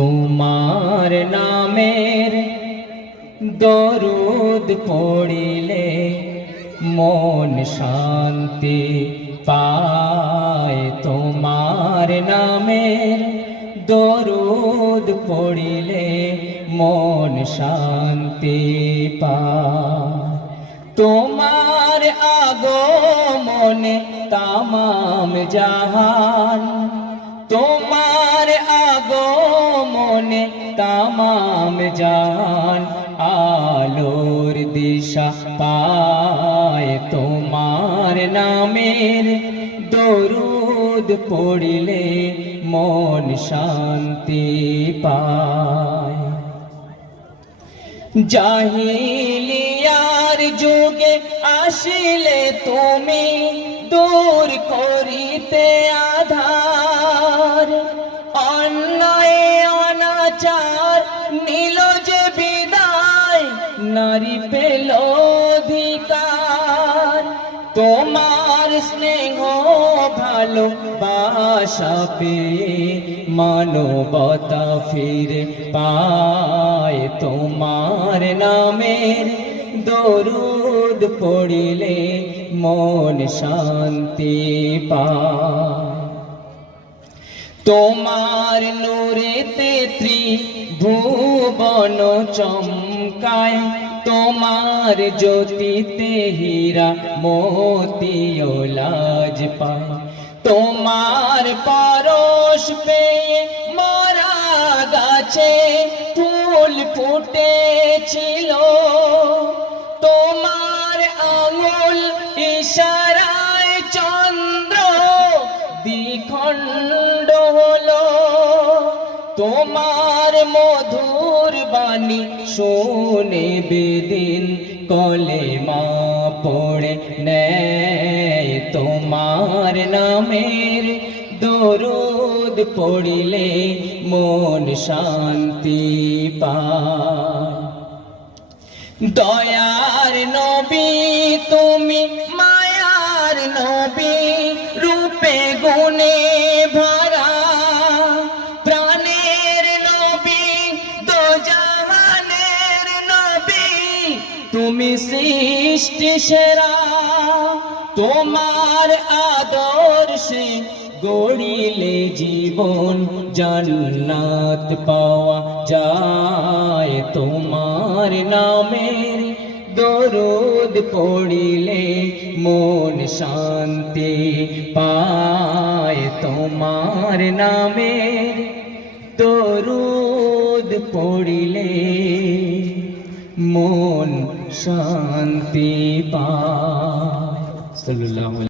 তোমার নামের দরুদ পড়িলে মন শান্তি পায়। তোমার নামের দরুদ পড়িলে মন শান্তি পায়। তোমার আগমনে তামাম জাহান, তোমার আগমনে তামাম জাহান আলোর দিশা পায়। তোমার নামের দরুদ পড়িলে মন শান্তি পায়। জাহিলিয়ার যুগে আসিলে তুমি দূর করিতে আধার, অন্যায় অনাচার নিল যে বিদায়, নারী পেল অধিকার। তোমার স্নেহ ভালোবাসা পেয়ে মানবতা ফিরে পায়। তোমার নামের দরুদ পড়িলে মন শান্তি পায়। তোমার নূরেতে ত্রিভুবন চমকায়, তোমার জ্যোতিতে হীরা মোতিও লাজ পায়। তোমার পরশ পেয়ে মরা গাছে ফুল ফুটেছিল, তোমার আঙুল ইশারায় চন্দ্র দ্বিখণ্ড হলো। তোমার মধুর বাণী শুনে বেদিন কলেমা পড়ে নেয়। তোমার নামের দরুদ পড়িলে মন শান্তি পায়। দয়ার নবী তুমি মায়ার নবী, রূপে গুণে ভরা প্রাণের নবী, দোজাহানের নবী তুমি সৃষ্টি সেরা। তোমার আদর্শে গড়িলে জীবন জান্নাত পাওয়া যায়। তোমার নামের দরুদ পড়িলে মন শান্তি পায়। তোমার নামের দরুদ পড়িলে মন শান্তি পায়। সাল্লাল্লাহু